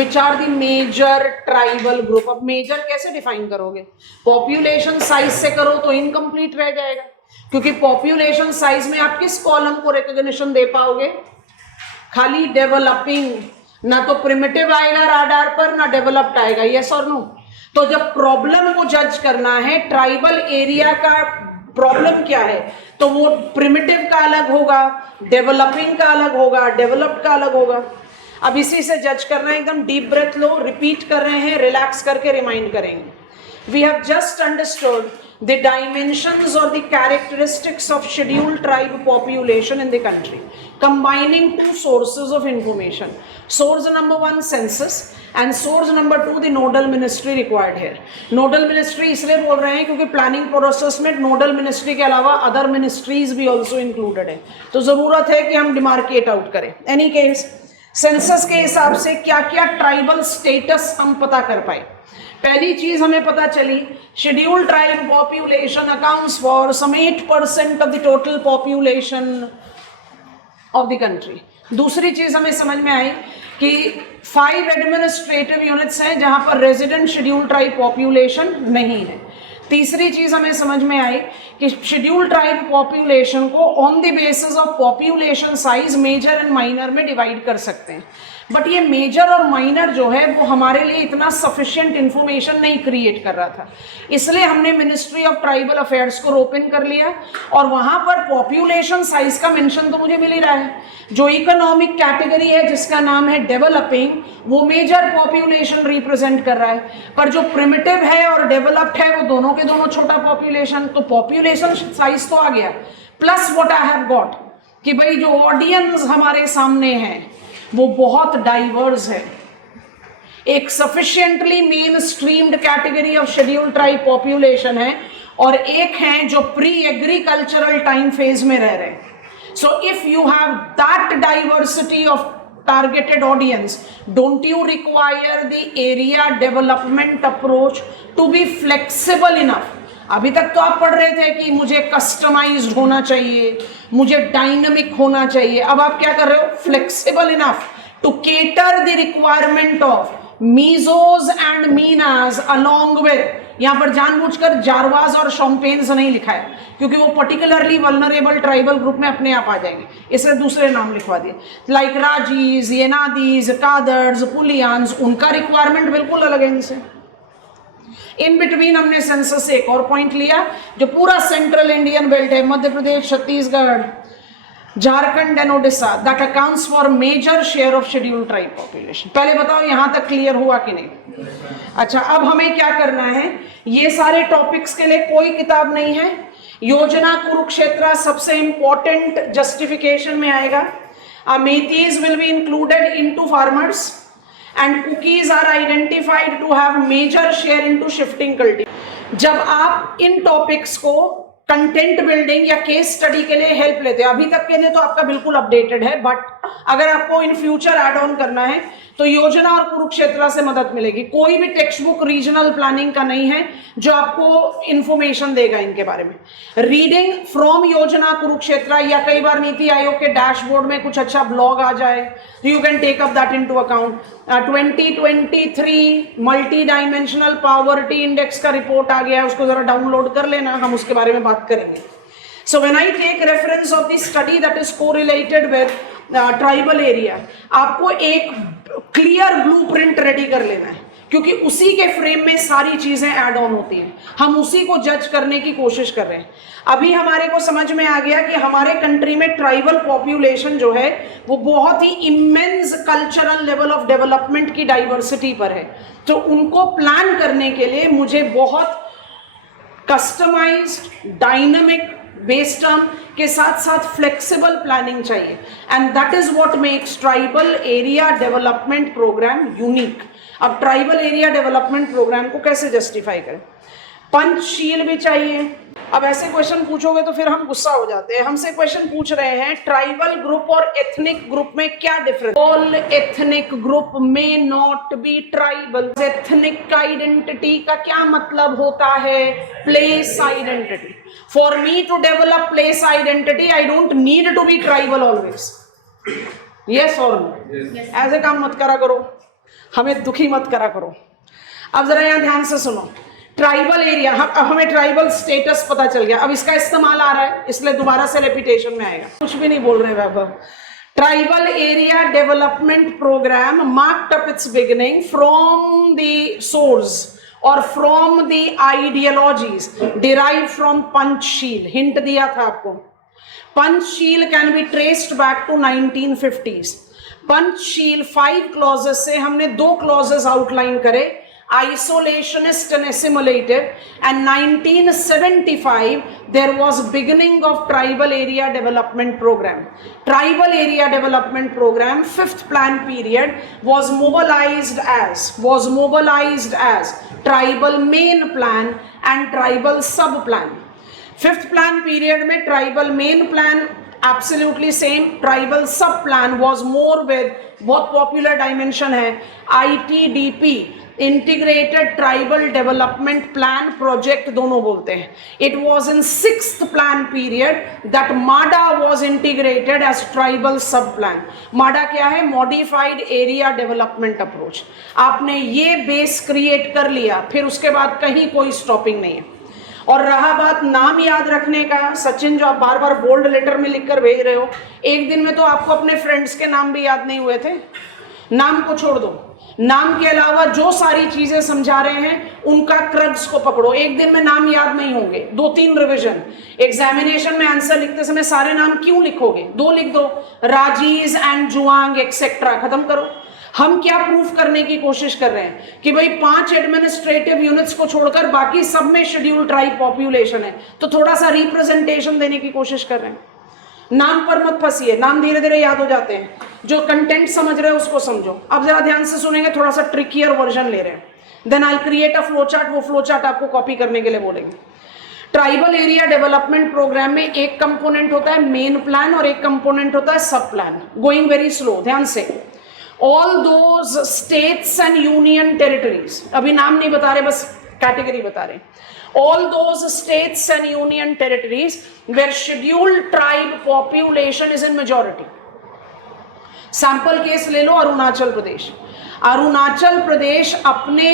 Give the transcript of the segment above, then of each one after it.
Which are the major tribal group. अब major कैसे define करोगे? पॉपुलेशन साइज से करो तो इनकम्प्लीट रह जाएगा, क्योंकि पॉपुलेशन साइज में आप किस कॉलम को रिकॉग्निशन दे पाओगे? खाली डेवलपिंग, ना तो प्रिमिटिव आएगा राडार पर ना डेवलप्ड आएगा, यस और नो। तो जब प्रॉब्लम को जज करना है ट्राइबल एरिया का प्रॉब्लम क्या है, तो वो प्रिमिटिव का अलग होगा, डेवलपिंग का अलग होगा, डेवलप्ड का अलग होगा। अब इसी से जज करना है। एकदम डीप ब्रेथ लो, रिपीट कर रहे हैं, रिलैक्स करके रिमाइंड करेंगे। We have just understood the dimensions or the characteristics of scheduled tribe population in the country, combining two sources of information. Source number 1 census and source number 2 the nodal ministry required here. Nodal ministry इसलिए बोल रहे हैं क्योंकि planning process में nodal ministry के अलावा other ministries भी also included है, तो जरूरत है कि हम डिमार्केट आउट करें। एनी केस, सेंसस के हिसाब से क्या क्या ट्राइबल स्टेटस हम पता कर पाए। पहली चीज हमें पता चली, scheduled tribe population accounts for some 8% of the total population of the country. दूसरी चीज हमें समझ में आई कि 5 एडमिनिस्ट्रेटिव यूनिट्स हैं जहां पर रेजिडेंट शेड्यूल्ड ट्राइब पॉपुलेशन नहीं है। तीसरी चीज हमें समझ में आई कि शेड्यूल्ड ट्राइब पॉपुलेशन को on the basis of population size major and minor में डिवाइड कर सकते हैं, बट ये मेजर और माइनर जो है वो हमारे लिए इतना सफिशिएंट इंफॉर्मेशन नहीं क्रिएट कर रहा था, इसलिए हमने मिनिस्ट्री ऑफ ट्राइबल अफेयर्स को ओपन कर लिया और वहां पर पॉपुलेशन साइज का मेंशन तो मुझे मिल ही रहा है। जो इकोनॉमिक कैटेगरी है जिसका नाम है डेवलपिंग, वो मेजर पॉपुलेशन रिप्रेजेंट कर रहा है, पर जो प्रिमिटिव है और डेवलप्ड है वो दोनों के दोनों छोटा पॉपुलेशन, तो पॉपुलेशन साइज तो आ गया। Plus what I have got कि भाई जो ऑडियंस हमारे सामने है वो बहुत डाइवर्स है। एक sufficiently main streamed category of scheduled tribe population है और एक है जो प्री एग्रीकल्चरल टाइम फेज में रह रहे हैं। So if you have that diversity of targeted audience, don't you require the area development approach to be flexible enough? अभी तक तो आप पढ़ रहे थे कि मुझे कस्टमाइज्ड होना चाहिए, मुझे डायनामिक होना चाहिए, अब आप क्या कर रहे हो? Flexible enough to cater the requirement of Mizos and Meenas along with, यहां पर जानबूझकर जारवाज और शॉम्पेन्स नहीं लिखा है क्योंकि वो पर्टिकुलरली वल्नरेबल ट्राइबल ग्रुप में अपने आप आ जाएंगे, इसलिए दूसरे नाम लिखवा दिए, लाइक राजीज, येनादीज, कादर्स, पुलियान्स, उनका रिक्वायरमेंट बिल्कुल अलग है इनसे। इन बिटवीन हमने सेंसस से एक और पॉइंट लिया, जो पूरा सेंट्रल इंडियन बेल्ट है, Madhya Pradesh, Chhattisgarh, Jharkhand and Odisha, that accounts for major share of scheduled tribe population. पहले बताओ यहां तक क्लियर हुआ कि नहीं? अच्छा, अब हमें क्या करना है, ये सारे टॉपिक्स के लिए कोई किताब नहीं है, योजना कुरुक्षेत्र सबसे इंपॉर्टेंट जस्टिफिकेशन में आएगा। Meitys will be included into farmers and cookies are identified to have major share into shifting cultivation। जब आप इन टॉपिक्स को कंटेंट बिल्डिंग या केस स्टडी के लिए हेल्प लेते हैं, अभी तक के लिए तो आपका बिल्कुल अपडेटेड है, बट अगर आपको इन फ्यूचर ऐड ऑन करना है तो योजना और कुरुक्षेत्र से मदद मिलेगी। कोई भी टेक्स्ट बुक रीजनल प्लानिंग का नहीं है जो आपको इंफॉर्मेशन देगा इनके बारे में। रीडिंग फ्रॉम योजना कुरुक्षेत्र, या कई बार नीति आयोग के डैशबोर्ड में कुछ अच्छा ब्लॉग आ जाए, you can take up that into account. 2023 multidimensional poverty index का रिपोर्ट आ गया है, उसको जरा डाउनलोड कर लेना, हम उसके बारे में बात करेंगे। So when I take reference of the study that is correlated with tribal area, आपको एक क्लियर ब्लूप्रिंट रेडी कर लेना है, क्योंकि उसी के फ्रेम में सारी चीजें ऐड ऑन होती हैं, हम उसी को जज करने की कोशिश कर रहे हैं। अभी हमारे को समझ में आ गया कि हमारे कंट्री में ट्राइबल पॉपुलेशन जो है वो बहुत ही immense cultural level of development की डाइवर्सिटी पर है, तो उनको प्लान करने के लिए मुझे बहुत कस्टमाइज्ड, डायनामिक, बेस्ड ऑन के साथ साथ फ्लेक्सिबल प्लानिंग चाहिए, and that is what makes tribal area development programme unique. अब ट्राइबल एरिया डेवलपमेंट प्रोग्राम को कैसे जस्टिफाई करें? पंचशील भी चाहिए। अब ऐसे क्वेश्चन पूछोगे तो फिर हम गुस्सा हो जाते हैं। हमसे क्वेश्चन पूछ रहे हैं ट्राइबल ग्रुप और एथनिक ग्रुप में क्या डिफरेंस? ऑल एथनिक ग्रुप में not be tribal. Ethnic identity का क्या मतलब होता है? Place identity. For me to develop place identity I don't need to be tribal always. Yes और नो? ऐसे काम मत करा करो। हमें दुखी मत करा करो। अब जरा यहाँ ध्यान से सुनो, ट्राइबल एरिया, अब हमें ट्राइबल स्टेटस पता चल गया, अब इसका इस्तेमाल आ रहा है इसलिए दोबारा से रेपिटेशन में आएगा, कुछ भी नहीं बोल रहे Vaibhav. Tribal area development programme marked up its beginning from the source और from the ideologies derive from Panchsheel. हिंट दिया था आपको, Panchsheel can be traced back to 1950s। Panchsheel 5 clauses से हमने 2 क्लॉजेस आउटलाइन करे, isolationist and assimilative, and 1975 there was beginning of tribal area development program. Tribal area development program 5th plan period was mobilized as tribal main plan and tribal sub plan. 5th plan period में tribal main plan absolutely same, tribal sub plan was more with बहुत popular dimension है ITDP, integrated tribal development plan project दोनों बोलते हैं। It was in 6th plan period that MADA was integrated as tribal sub plan. MADA क्या है? Modified area development approach. आपने ये base create कर लिया, फिर उसके बाद कहीं कोई स्टॉपिंग नहीं है। और रहा बात नाम याद रखने का, सचिन जो आप बार बार बोल्ड लेटर में लिखकर भेज रहे हो, एक दिन में तो आपको अपने फ्रेंड्स के नाम भी याद नहीं हुए थे। नाम को छोड़ दो, नाम के अलावा जो सारी चीजें समझा रहे हैं उनका क्रक्स को पकड़ो। एक दिन में नाम याद नहीं होंगे, 2-3 रिवीजन। एग्जामिनेशन में आंसर लिखते समय सारे नाम क्यों लिखोगे? 2 लिख दो, राजीज एंड जुआंग एक्सेट्रा, खत्म करो। हम क्या प्रूफ करने की कोशिश कर रहे हैं कि भाई 5 एडमिनिस्ट्रेटिव यूनिट्स को छोड़कर बाकी सब में शेड्यूल ट्राइब पॉपुलेशन है, तो थोड़ा सा रिप्रेजेंटेशन देने की कोशिश कर रहे हैं। नाम पर मत फंसिए, नाम धीरे धीरे याद हो जाते हैं। जो कंटेंट समझ रहे हो उसको समझो। अब जरा ध्यान से सुनेंगे, थोड़ा सा ट्रिकियर वर्जन ले रहे हैं। Then I create a flow chart, वो फ्लो चार्ट आपको कॉपी करने के लिए बोलेंगे। ट्राइबल एरिया डेवलपमेंट प्रोग्राम में एक कंपोनेंट होता है मेन प्लान और एक कंपोनेंट होता है सब प्लान। गोइंग वेरी स्लो, ध्यान से। All those states and union territories, अभी नाम नहीं बता रहे, बस कैटेगरी बता रहे। All those states and union territories where scheduled tribe population is in majority. Sample case ले लो अरुणाचल प्रदेश। अरुणाचल प्रदेश अपने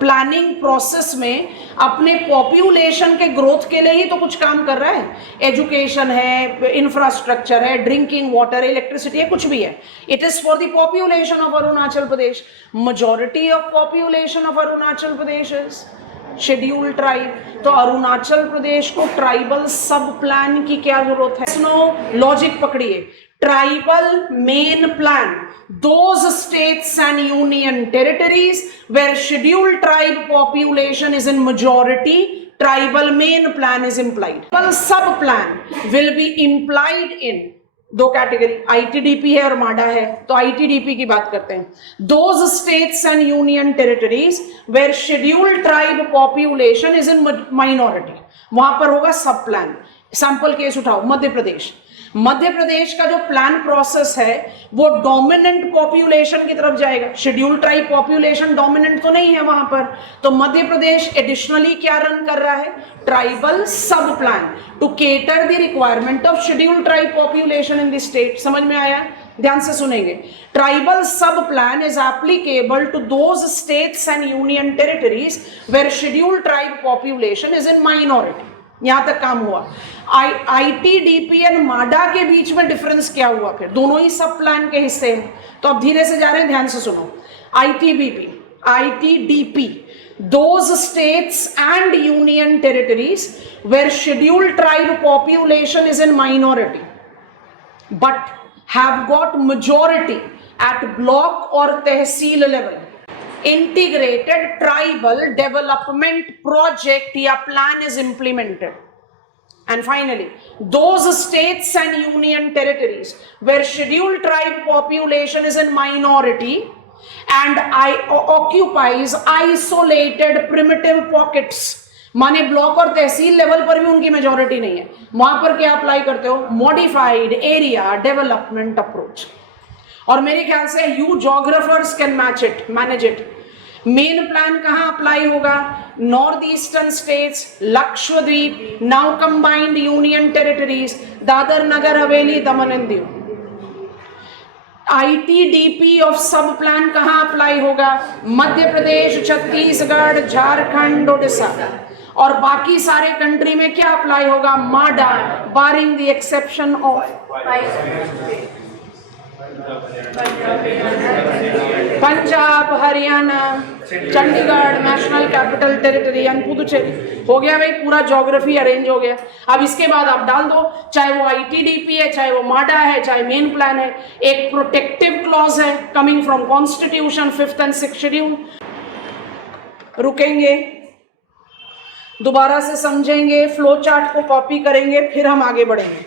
प्लानिंग प्रोसेस में अपने पॉपुलेशन के ग्रोथ के लिए ही तो कुछ काम कर रहा है। एजुकेशन है, इंफ्रास्ट्रक्चर है, ड्रिंकिंग वाटर है, इलेक्ट्रिसिटी है, कुछ भी है। It is for the population of Arunachal Pradesh. Majority of population of Arunachal Pradesh is schedule tribe. तो अरुणाचल प्रदेश को ट्राइबल सब प्लान की क्या जरूरत है? सुनो, लॉजिक पकड़िए। Tribal main plan, those states and union territories where scheduled tribe population is in majority, tribal main plan is implied. Tribal sub plan will be implied in 2 category, ITDP है और माडा है। तो आईटीडीपी की बात करते हैं। Those states and union territories where scheduled tribe population is in minority, वहां पर होगा सब प्लान। सैंपल केस उठाओ, मध्य प्रदेश। मध्य प्रदेश का जो प्लान प्रोसेस है वो डोमिनेंट पॉपुलेशन की तरफ जाएगा। शेड्यूल ट्राइब पॉपुलेशन डोमिनेंट तो नहीं है वहां पर, तो मध्य प्रदेश एडिशनली क्या रन कर रहा है? Tribal sub plan to cater the requirement of schedule tribe population in the state. समझ में आया? ध्यान से सुनेंगे। Tribal sub plan is applicable to those states and union territories where schedule tribe population is in minority. यहां तक काम हुआ। आईटीडीपी एंड माडा के बीच में डिफरेंस क्या हुआ? फिर दोनों ही सब प्लान के हिस्से हैं। तो अब धीरे से जा रहे हैं, ध्यान से सुनो। ITDP, those states and union territories where scheduled tribe population is in minority but have got majority at block or tehsil level, integrated tribal development project या plan is implemented. And finally, those states and union territories where scheduled tribe population is in minority and occupies isolated primitive pockets, माने block और तहसील level पर भी उनकी majority नहीं है, वहां पर क्या अप्लाई करते हो? Modified area development approach. और मेरे ख्याल से you geographers can manage it. Main plan कहां अप्लाई होगा? North eastern states, Lakshadweep, now combined union territories, Dadar Nagar Haveli, Daman and Diu. ITDP of sub plan कहाँ अप्लाई होगा? मध्य प्रदेश, छत्तीसगढ़, झारखंड, उड़ीसा। और बाकी सारे कंट्री में क्या अप्लाई होगा? माडा, barring the exception of Punjab, Haryana, Chandigarh, national capital territory and Puducherry. हो गया भाई, पूरा ज्योग्राफी अरेंज हो गया। अब इसके बाद आप डाल दो, चाहे वो ITDP है, चाहे वो माडा है, चाहे मेन प्लान है। एक प्रोटेक्टिव क्लॉज है coming from constitution, 5th and 6th schedule. रुकेंगे, दोबारा से समझेंगे, फ्लो चार्ट को कॉपी करेंगे, फिर हम आगे बढ़ेंगे।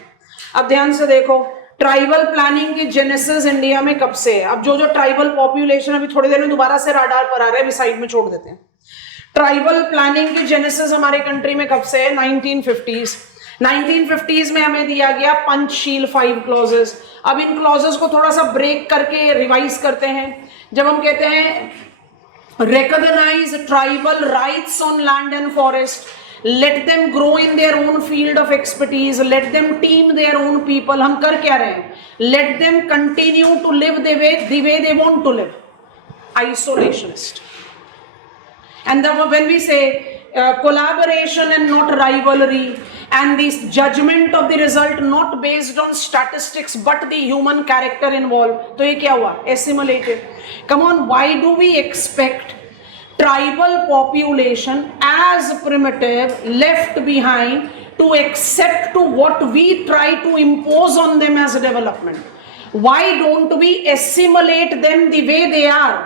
अब ध्यान से देखो, ट्राइबल प्लानिंग की जेनेसिस इंडिया में कब से है? अब जो जो ट्राइबल पॉपुलेशन अभी थोड़ी देर में दोबारा से राडार पर आ रहे हैं, अभी साइड में छोड़ देते हैं। ट्राइबल प्लानिंग की जेनेसिस हमारे कंट्री में कब से है? 1950s। 1950s में हमें दिया गया पंचशील 5 क्लॉजेस। अब इन क्लॉजेस को थोड़ा सा ब्रेक करके रिवाइज करते हैं। जब हम कहते हैं recognize tribal rights on land and forest, let them grow in their own field of expertise, let them team their own people, हम कर क्या रहे हैं? Let them continue to live the way they want to live, isolationist. And when we say collaboration and not rivalry, and this judgment of the result not based on statistics but the human character involved, तो ये क्या हुआ? Assimilated. Come on, why do we expect tribal population as primitive, left behind, to accept to what we try to impose on them as a development? Why don't we assimilate them the way they are?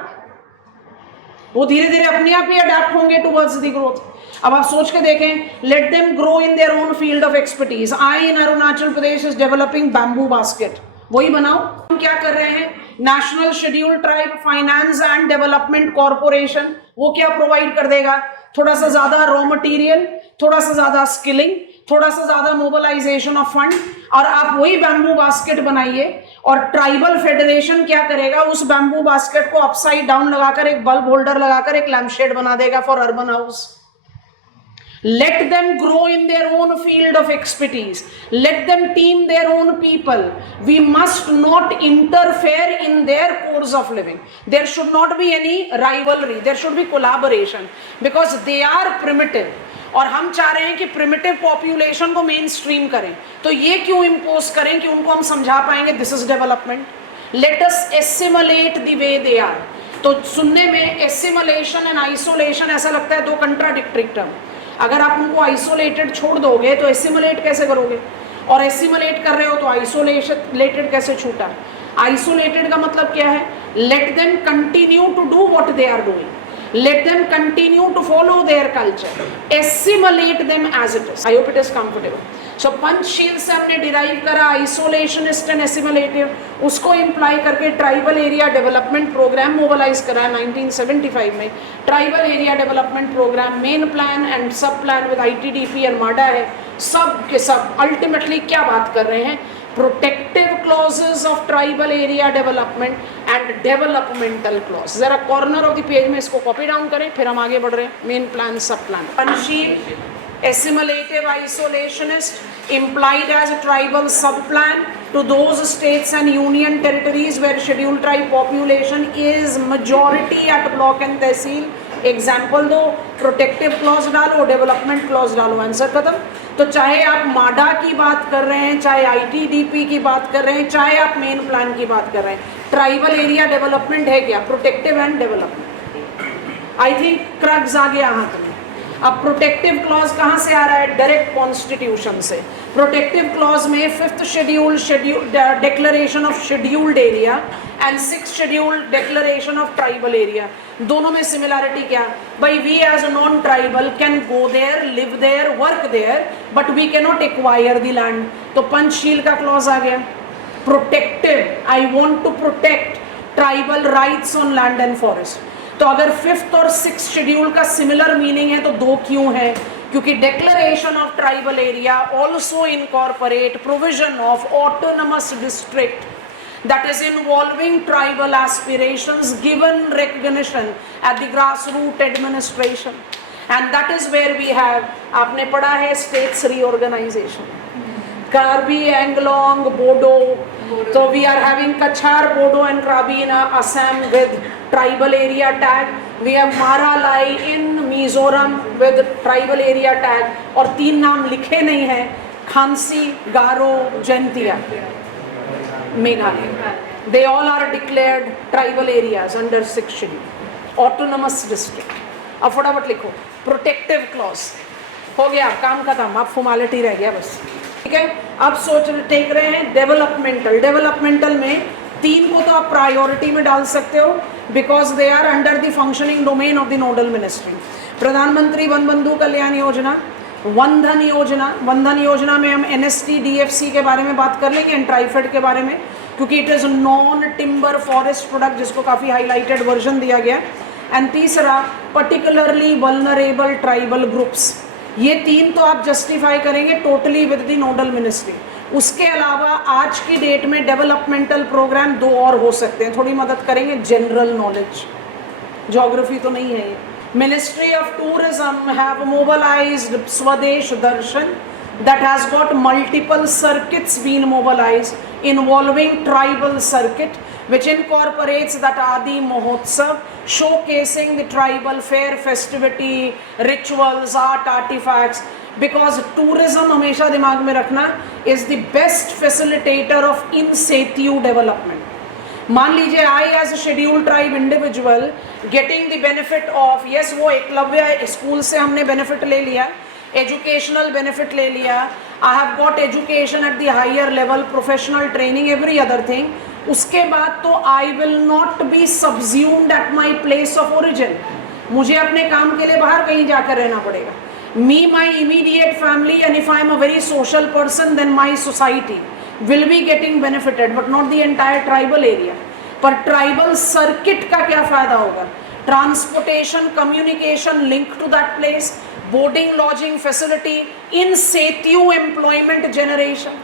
वो धीरे धीरे अपने आप ही adapt होंगे towards the growth. अब आप सोच के देखें, let them grow in their own field of expertise. I in Arunachal Pradesh is developing bamboo basket, वही बनाओ। हम क्या कर रहे हैं? National schedule tribe finance and development corporation, वो क्या प्रोवाइड कर देगा? थोड़ा सा ज्यादा रॉ मटेरियल, थोड़ा सा ज्यादा स्किलिंग, थोड़ा सा ज्यादा मोबिलाइजेशन ऑफ फंड, और आप वही बैम्बू बास्केट बनाइए। और ट्राइबल फेडरेशन क्या करेगा? उस बैम्बू बास्केट को अपसाइड डाउन लगाकर, एक बल्ब होल्डर लगाकर एक लैम्पशेड बना देगा for urban house. Let them grow in their own field of expertise. Let them team their own people. We must not interfere in their course of living. There should not be any rivalry. There should be collaboration because they are primitive. और हम चाह रहे हैं कि primitive population को main stream करें, तो ये क्यों इम्पोज करें कि उनको हम समझा पाएंगे this is development? Let us assimilate the way they are. तो सुनने में एसिमुलेशन एंड आइसोलेशन ऐसा लगता है दो कंट्राडिक्टरी टर्म। अगर आप उनको आइसोलेटेड छोड़ दोगे तो एसिमुलेट कैसे करोगे? और एसिमुलेट कर रहे हो तो आइसोलेटेड कैसे छूटा? आइसोलेटेड का मतलब क्या है? Let them continue to do what they are doing, let them continue to follow their culture, assimilate them as it is. I hope it is comfortable. So Panchsheel से हमने डिराइव करा आइसोलेशनिस्ट एंड एसिमुलेटिव, उसको imply करके tribal area development programme mobilize करा 1975 में। Tribal area development programme main plan and sub plan with ITDP और माडा है। सब के सब अल्टीमेटली क्या बात कर रहे हैं? Protective clauses of tribal area development and developmental clause. जरा कॉर्नर ऑफ द पेज में इसको कॉपी डाउन करें, फिर हम आगे बढ़ रहे हैं। मेन प्लान, सब plan. Panchsheel, assimilative isolationist, implied as a tribal subplan to those states and union territories where scheduled tribe population is majority at block and tehsil। Example दो, प्रोटेक्टिव क्लॉज डालो, डेवलपमेंट क्लॉज डालो, answer खत्म। तो चाहे आप माडा की बात कर रहे हैं, चाहे ITDP की बात कर रहे हैं, चाहे आप मेन प्लान की बात कर रहे हैं, ट्राइबल एरिया डेवलपमेंट है क्या? Protective and development. I think crux आ गया हाथ में। अब प्रोटेक्टिव क्लॉज कहाँ से आ रहा है? डायरेक्ट कॉन्स्टिट्यूशन से। प्रोटेक्टिव क्लॉज में 5th schedule declaration of scheduled area and 6th schedule declaration of tribal area, दोनों में सिमिलैरिटी क्या? भाई we as non tribal can go there, live there, work there, but we can not acquire the land. तो पंचशील का clause आ गया। Protective, I want to protect tribal rights on land and forest. तो अगर 5th और 6th schedule का similar meaning है तो दो क्यों है? क्योंकि declaration of tribal area also incorporate provision of autonomous district that is involving tribal aspirations given recognition at the grassroots administration, and that is where we have, आपने पढ़ा है states reorganization, Karbi, Anglong, Bodo, So we are having Kachar, Bodo and Krabi in Assam with tribal area tag. We have Maralai in Mizoram with tribal area tag. और 3 नाम लिखे नहीं हैं, खांसी, गारो, Jaintia, Meghalaya. They all are declared tribal areas under 6th schedule. Autonomous district. अब फटाफट लिखो. Protective clause. हो गया, काम खत्म, अब फॉर्मेलिटी रह गया बस. ठीक है, अब सोच टेक रहे हैं डेवलपमेंटल में 3 को तो आप प्रायोरिटी में डाल सकते हो because they are under the functioning domain of the nodal ministry. प्रधानमंत्री वन बंधु कल्याण योजना, वन धन योजना में हम NST DFC के बारे में बात कर लेंगे एंड ट्राइफेड के बारे में, क्योंकि it is non timber forest product जिसको काफ़ी हाईलाइटेड वर्जन दिया गया. एंड तीसरा पर्टिकुलरली वल्नरेबल ट्राइबल ग्रुप्स. ये 3 तो आप जस्टिफाई करेंगे totally with the nodal ministry. उसके अलावा आज की डेट में डेवलपमेंटल प्रोग्राम 2 और हो सकते हैं, थोड़ी मदद करेंगे. जनरल नॉलेज, ज्योग्राफी तो नहीं है ये. Ministry of tourism have mobilised स्वदेश दर्शन that has got multiple circuits being mobilized involving tribal circuit which incorporates that Adi Mahotsav showcasing the tribal fair festivity, rituals, art artifacts, because tourism हमेशा दिमाग में रखना is the best facilitator of in situ development. मान लीजिए I as a scheduled tribe individual getting the benefit of, yes वो Eklavya school से हमने benefit ले लिया, एजुकेशनल बेनिफिट ले लिया, I have got education at the higher level, professional training, every other thing. उसके बाद तो I will not be subsumed at my place of origin. मुझे अपने काम के लिए बाहर कहीं जाकर रहना पड़ेगा. Me, my immediate family, and if I am a very social person then my society will be getting benefited but not the entire tribal area. पर ट्राइबल सर्किट का क्या फायदा होगा? Transportation, communication link to that place, boarding lodging facility, in situ employment generation.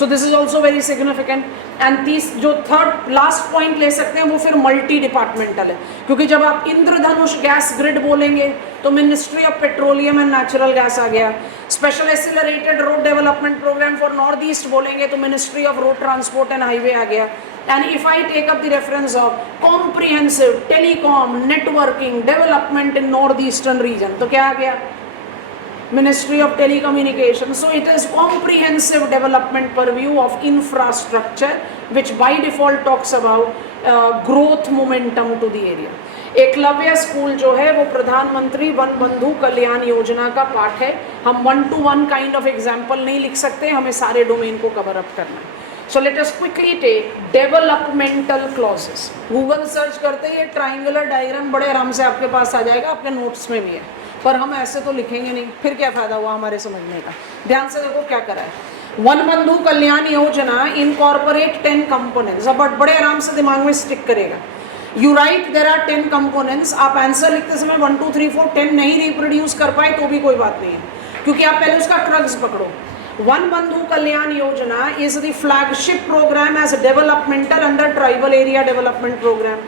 So this is also very significant. And जो third last point ले सकते हैं वो फिर मल्टी डिपार्टमेंटल है, क्योंकि जब आप इंद्रधनुष गैस ग्रिड बोलेंगे तो ministry of petroleum and natural gas आ गया. Special accelerated road development programme for north east बोलेंगे तो ministry of road transport and highway आ गया. And if I take up the reference of comprehensive telecom networking development in northeastern region, तो क्या आ गया? Ministry of Telecommunication. So it is comprehensive development purview of infrastructure, which by default talks about growth momentum to the area. Eklavya school जो है वो प्रधानमंत्री वन बंधु कल्याण योजना का पार्ट है. हम 1-to-1 काइंड ऑफ एग्जाम्पल नहीं लिख सकते, हमें सारे डोमेन को कवर अप करना है. So let us quickly take developmental clauses. Google search करते ही ये ट्राइंगुलर डायग्राम बड़े आराम से आपके पास आ जाएगा, आपके नोट्स में भी है, पर हम ऐसे तो लिखेंगे नहीं, फिर क्या फायदा हुआ हमारे समझने का. ध्यान से देखो क्या करा है. वन बंधु कल्याण योजना इनकॉर्पोरेट 10 कंपोनेंट्स. अब बड़े आराम से दिमाग में स्टिक करेगा. You write there are 10 components. आप आंसर लिखते समय 1 2 3 4 10 नहीं रिप्रोड्यूस कर पाए तो भी कोई बात नहीं है, क्योंकि आप पहले उसका क्रक्स पकड़ो. वन बंधु कल्याण Yojana is the flagship programme as developmental under tribal area development programme.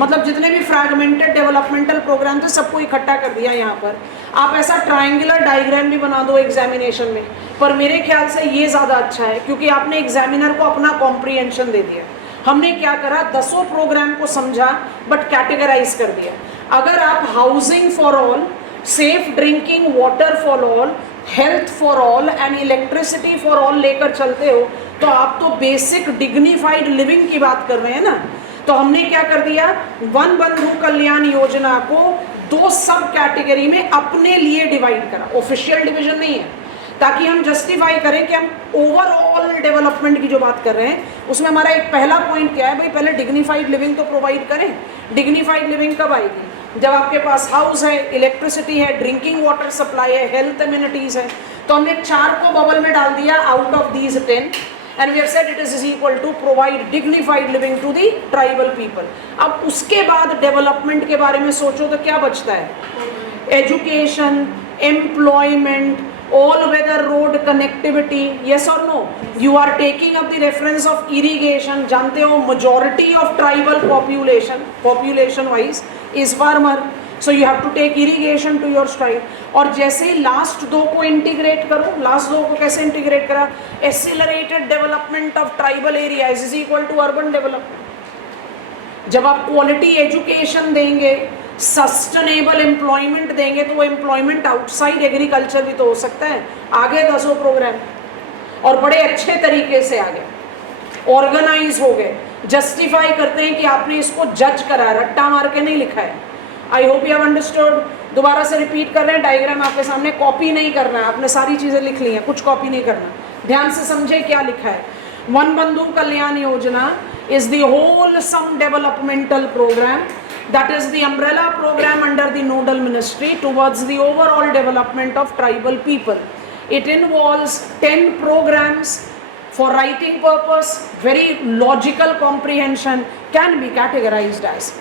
मतलब जितने भी फ्रैगमेंटेड डेवलपमेंटल प्रोग्राम थे सबको इकट्ठा कर दिया यहाँ पर. आप ऐसा ट्राइंगुलर डायग्राम भी बना दो एग्जामिनेशन में, पर मेरे ख्याल से ये ज़्यादा अच्छा है, क्योंकि आपने एग्जामिनर को अपना कॉम्प्रीहेंशन दे दिया. हमने क्या करा, 10 प्रोग्राम को समझा बट कैटेगराइज कर दिया. अगर आप housing for all, safe drinking water for all, health for all and electricity for all लेकर चलते हो तो आप तो बेसिक डिग्निफाइड लिविंग की बात कर रहे हैं ना. तो हमने क्या कर दिया, वन बंधु कल्याण योजना को 2 सब कैटेगरी में अपने लिए डिवाइड करा. ऑफिशियल डिवीजन नहीं है, ताकि हम जस्टिफाई करें कि हम ओवरऑल डेवलपमेंट की जो बात कर रहे हैं उसमें हमारा एक पहला पॉइंट क्या है, भाई पहले डिग्निफाइड लिविंग तो प्रोवाइड करें. डिग्निफाइड लिविंग कब आएगी? जब आपके पास हाउस है, इलेक्ट्रिसिटी है, ड्रिंकिंग वाटर सप्लाई है, हेल्थ एमिनिटीज है. तो हमने 4 को बबल में डाल दिया out of these 10, and we have said it is equal to provide dignified living to the tribal people. अब उसके बाद डेवलपमेंट के बारे में सोचो तो क्या बचता है? Education, employment, all weather road connectivity, yes or no? You are taking up the reference of irrigation. जानते हो majority of tribal population wise is farmer. So you have to take irrigation to your stride. और जैसे last दो को integrate करो, last दो को कैसे इंटीग्रेट करा, accelerated development of tribal areas is equal to urban development. जब आप क्वालिटी एजुकेशन देंगे, सस्टेनेबल एम्प्लॉयमेंट देंगे, तो वो एम्प्लॉयमेंट आउटसाइड एग्रीकल्चर भी तो हो सकता है। आगे 10 प्रोग्राम और बड़े अच्छे तरीके से आगे ऑर्गेनाइज हो गए, जस्टिफाई करते हैं कि आपने इसको जज करा, रट्टा मार के नहीं लिखा है। I hope you have understood. दोबारा से रिपीट कर रहे हैं, डायग्राम आपके सामने, कॉपी नहीं करना है, आपने सारी चीजें लिख ली हैं, कुछ कॉपी नहीं करना, ध्यान से समझे क्या लिखा है। वन बंधु Kalyan Yojana is the wholesome developmental program that is the umbrella program under the nodal ministry towards the overall development of tribal people. It involves 10 programs for writing purpose. Very logical comprehension can be categorized as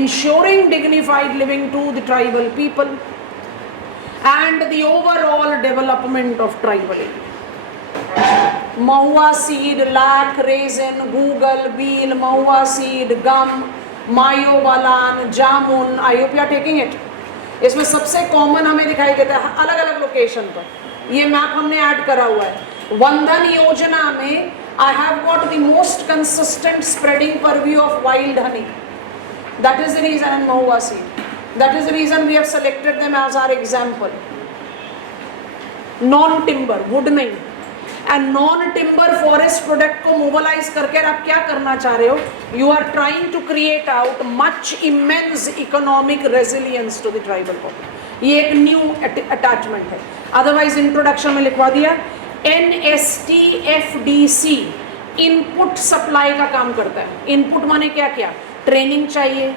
ensuring dignified living to the tribal people and the overall development of tribal area. Mahua seed, lac, raisin, google, bean, mahua seed, gum, mayobalan, jamun. I hope you are taking it. इसमें सबसे common हमें दिखाई देता है अलग अलग location पर। ये मैप हमने ऐड करा हुआ है। वंदन योजना में I have got the most consistent spreading purview of wild honey. That is the reason, and mahua seed. That is the reason we have selected them as our example. Non-timber, wood नहीं, and non timber forest product को mobilize करके आप क्या करना चाह रहे हो, you are trying to create out much immense economic resilience to the tribal population. ये एक न्यू अटैचमेंट है, अदरवाइज इंट्रोडक्शन में लिखवा दिया। NSTFDC इनपुट सप्लाई का काम करता है। इनपुट माने क्या क्या, ट्रेनिंग चाहिए,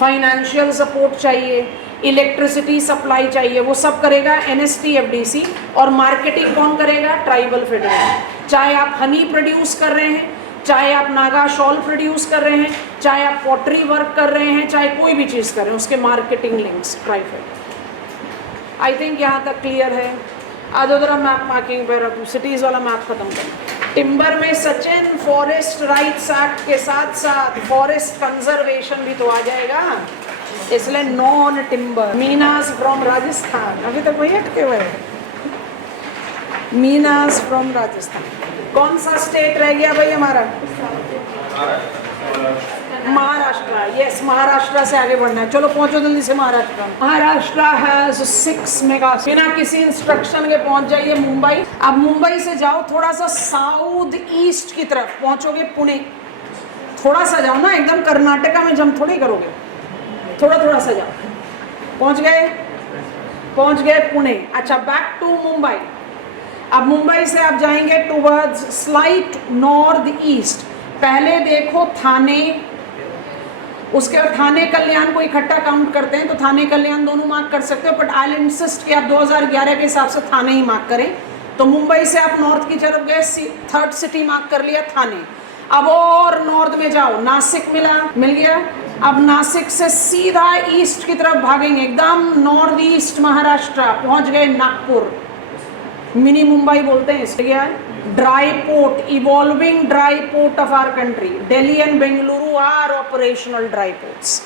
फाइनेंशियल सपोर्ट चाहिए, इलेक्ट्रिसिटी सप्लाई चाहिए, वो सब करेगा NSTFDC। और मार्केटिंग कौन करेगा, ट्राइबल फेडरेशन। चाहे आप हनी प्रोड्यूस कर रहे हैं, चाहे आप नागा शॉल प्रोड्यूस कर रहे हैं, चाहे आप पॉटरी वर्क कर रहे हैं, चाहे कोई भी चीज़ कर रहे हैं, उसके marketing links TRIFED. I think यहाँ तक क्लियर है। आज उधर मैप मार्किंग पर सिटीज़ वाला मैप खत्म करें। टिम्बर में सचिन फॉरेस्ट राइट्स एक्ट के साथ साथ फॉरेस्ट कंजर्वेशन भी तो आ जाएगा, इसलिए non timber. Meenas from Rajasthan, अभी तक वही अटके हुए हैं। मीनास फ्रॉम राजस्थान, कौन सा स्टेट रह गया भाई हमारा, महाराष्ट्र। यस, महाराष्ट्र से आगे बढ़ना है, चलो पहुंचो जल्दी से महाराष्ट्र। महाराष्ट्र हैज 6 मेगा, बिना किसी इंस्ट्रक्शन के पहुंच जाइए मुंबई। अब मुंबई से जाओ थोड़ा सा साउथ ईस्ट की तरफ, पहुंचोगे पुणे। थोड़ा सा जाओ ना, एकदम कर्नाटका में जम थोड़ी करोगे, थोड़ा थोड़ा सा जाओ, पहुंच गए पुणे। अच्छा, बैक टू मुंबई। अब मुंबई से आप जाएंगे टुवर्ड्स स्लाइट नॉर्थ ईस्ट। पहले देखो थाने, उसके बाद थाने कल्याण को इकट्ठा काउंट करते हैं तो थाने कल्याण दोनों मार्क कर सकते हो, बट आई इंसिस्ट कि आप 2011 के हिसाब से थाने ही मार्क करें। तो मुंबई से आप नॉर्थ की तरफ गए, थर्ड सिटी मार्क कर लिया थाने। अब और नॉर्थ में जाओ, नासिक मिल गया। अब नासिक से सीधा ईस्ट की तरफ भागेंगे, एकदम नॉर्थ ईस्ट महाराष्ट्र, पहुंच गए नागपुर। मिनी मुंबई बोलते हैं इसके। क्या dry port, evolving dry port of our country, Delhi and Bengaluru are operational dry ports.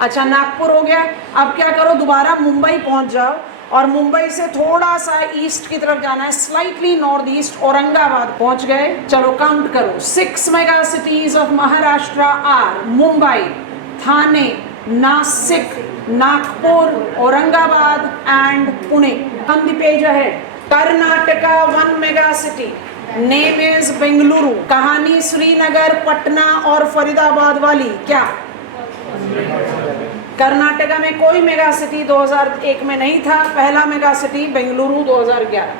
अच्छा, नागपुर हो गया। अब क्या करो, दोबारा मुंबई पहुंच जाओ और मुंबई से थोड़ा सा ईस्ट की तरफ जाना है, स्लाइटली नॉर्थ ईस्ट, औरंगाबाद पहुंच गए। चलो काउंट करो, 6 mega cities of Maharashtra are Mumbai, Thane, Nashik, Nagpur, Aurangabad and Pune. On the page ahead, Karnataka 1 mega city, name is Bengaluru. कहानी श्रीनगर, पटना और फरीदाबाद वाली। क्या कर्नाटका में कोई मेगा सिटी 2001 में नहीं था, पहला मेगा सिटी बेंगलुरु 2011।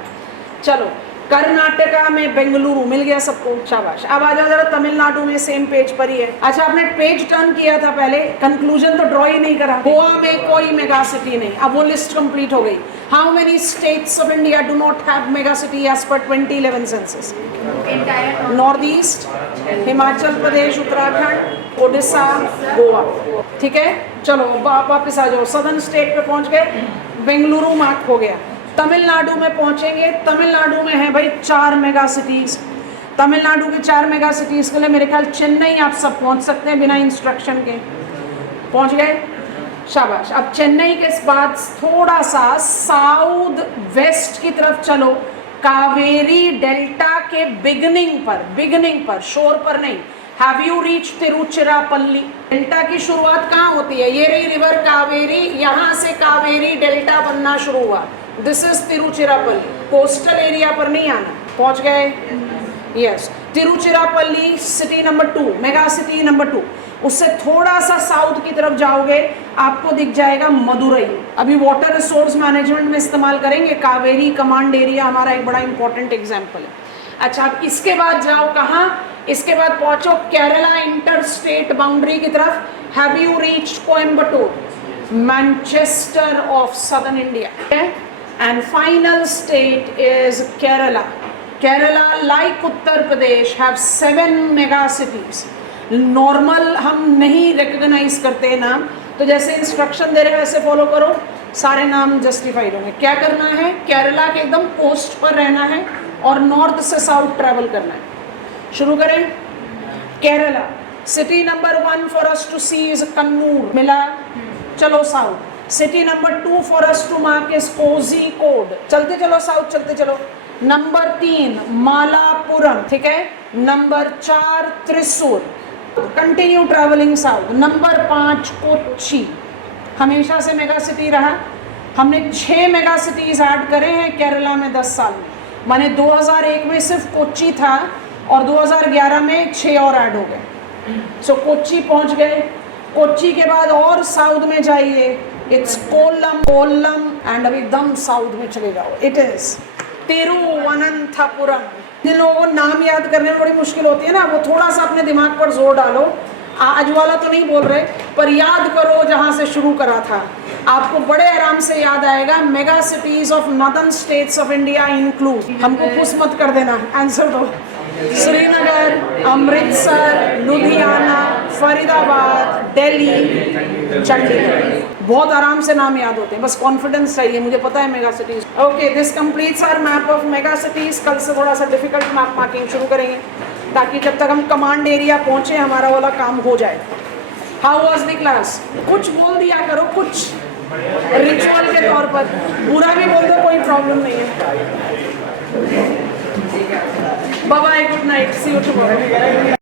चलो, कर्नाटका में बेंगलुरु मिल गया सबको, शाबाश। अब आ जाओ जरा तमिलनाडु में, सेम पेज पर ही है। अच्छा, आपने पेज टर्न किया था पहले, कंक्लूजन तो ड्रॉ ही नहीं करा। गोवा में कोई मेगा सिटी नहीं, अब वो लिस्ट कंप्लीट हो गई। How many states of India do not have mega city as per 2011 census? North east, Himachal Pradesh, Uttarakhand, Orissa, Goa. ठीक है, चलो वापस आ जाओ। सदर्न स्टेट पे पहुंच गए, बेंगलुरु मार्क हो गया। तमिलनाडु में पहुंचेंगे, तमिलनाडु में है भाई 4 मेगा सिटीज। तमिलनाडु के 4 मेगा सिटीज के लिए मेरे ख्याल चेन्नई आप सब पहुंच सकते हैं बिना इंस्ट्रक्शन के। पहुंच गए, शाबाश। अब चेन्नई के बाद थोड़ा सा साउथ वेस्ट की तरफ चलो, कावेरी डेल्टा के बिगनिंग पर, शोर पर नहीं। Have you reach Tiruchirappalli? Delta की शुरुआत कहाँ होती है? ये रही रिवर कावेरी, यहाँ से कावेरी डेल्टा बनना शुरू हुआ। This is Tiruchirappalli. Coastal area पर नहीं आना। पहुंच गए? Yes. Tiruchirappalli city number 2, mega city number 2। उससे थोड़ा सा साउथ की तरफ जाओगे, आपको दिख जाएगा मदुरई। अभी वाटर रिसोर्स मैनेजमेंट में इस्तेमाल करेंगे। कावेरी कमांड एरिया हमारा एक बड़ा इंपॉर्टेंट एग्जाम्पल है। अच्छा, अब इसके बाद जाओ कहाँ? इसके बाद पहुंचो केरला इंटर स्टेट बाउंड्री की तरफ। Have you reached Coimbatore? Manchester of southern India. And final state is Kerala. Kerala like Uttar Pradesh have 7 mega cities. Normal हम नहीं रिकॉग्नाइज करते नाम, तो जैसे इंस्ट्रक्शन दे रहे हैं वैसे फॉलो करो, सारे नाम जस्टिफाइड होंगे। क्या करना है? केरला के एकदम कोस्ट पर रहना है और नॉर्थ से साउथ ट्रैवल करना है। शुरू करें। Kerala city number 1 for us to see is Kannur. मिला? चलो south. City number 2 for us to mark is Kozhikode. चलते चलो साउथ, चलते चलो। नंबर 3 मालापुरम, ठीक है। Number 4 Thrissur. Continue travelling south. Number 5 Kochi, हमेशा से मेगा सिटी रहा। हमने 6 मेगा सिटीज ऐड करे हैं केरला में 10 साल में। माने 2001 में सिर्फ कोच्चि था और 2011 में 6 और ऐड हो गए। सो कोच्चि पहुंच गए। कोच्चि के बाद और साउथ में जाइए, इट्स कोल्लम एंड अभी एकदम साउथ में चले जाओ, इट इज तिरुवनंतपुरम। जिन लोगों को नाम याद करने में बड़ी मुश्किल होती है ना, वो थोड़ा सा अपने दिमाग पर जोर डालो। आज वाला तो नहीं बोल रहे, पर याद करो जहाँ से शुरू करा था, आपको बड़े आराम से याद आएगा। Mega cities of northern states of India include, हमको खुश मत कर देना, आंसर दो। श्रीनगर, अमृतसर, लुधियाना, फरीदाबाद, दिल्ली, चंडीगढ़। बहुत आराम से नाम याद होते हैं, बस कॉन्फिडेंस चाहिए। मुझे पता है mega cities. Okay, this completes our map of mega cities. कल से थोड़ा सा डिफिकल्ट मैप मार्किंग शुरू करेंगे, ताकि जब तक हम कमांड एरिया पहुंचे हमारा वाला काम हो जाए। How was the class? कुछ बोल दिया करो, कुछ रिचुअल के तौर पर। बुरा भी बोल दो, कोई प्रॉब्लम नहीं है। Bye bye, good night, see you tomorrow.